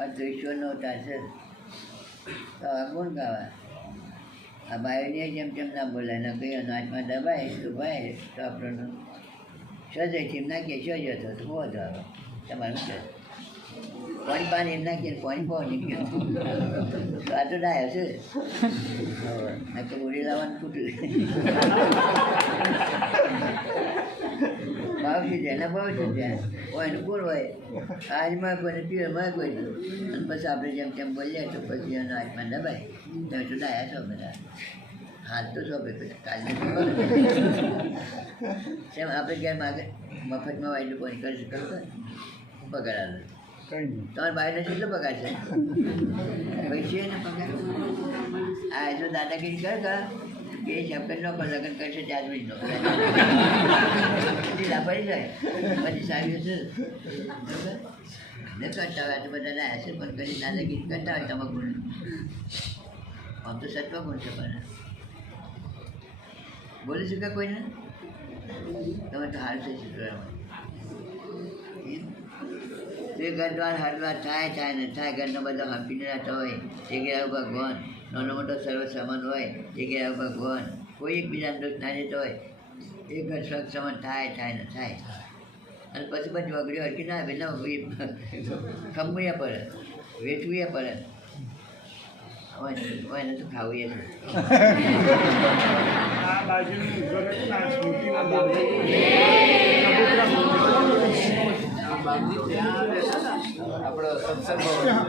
અદૃશ્યનો અવતાર છે. તો કોણ ગાવા? આ બાયોને જેમ તેમ ના બોલાય ને કંઈ અનાજમાં દબાય તો ભાઈ તો આપણને સજયથી નાખીએ સજ્જ હતો તો બહુ આવે તમારું છે પાણી પાણી એમ નાખીએ પાણી બહુ નીકળ્યું તો આ તો ડાયો છે આ તો ઉડી લાવવાનું ખૂટું ભાવ છે જાય એના ભાવ છે જાય હોય ને કોણ હોય આજમાં કોઈને પીવામાં કોઈ અને પછી આપણે જેમ તેમ બોલીએ તો પછી એના હાથમાં દબાય તમે તો ડાયા છો બધા હાલ તો 100 રૂપિયા કાલે સેમ આપણે ઘેર માગે મફતમાં વાયલું પાણી કરી કરતો પગાર આવે તમારા ભાઈને કેટલો પગાર છે પૈસે ને પગાર આ જો દાદાગીરી કરતા કે હિસાબ કરી નો લગ્ન કરશે ત્યાં જ નો ઢીલા પડી જાય પછી સારી હશે ને કરતા હોય તો બધા ના હશે પણ કરી દાદાગીરી કરતા હોય તમાક ગુણ આમ તો સત્વ ગુણ છે પણ બોલી શકે કોઈને તમે તો હાલ થઈ તે ઘરદ્વાર હરદ્વાર થાય ને થાય ઘરનો બધો હંપીને રહેતો હોય એ ગયા ભગવાન નાનો મોટો સર્વ સમાન હોય એ ગયા ભગવાન કોઈ એકબીજાને દોષ ના દેતો હોય એ ઘર સ્વચ્છ સમાન થાય ને થાય અને પછી બધું વગડી હરકી ના આવે ના ખંભુયા પડે વેચવું પડે એને તો ખાવું છે આપણો સત્સંગ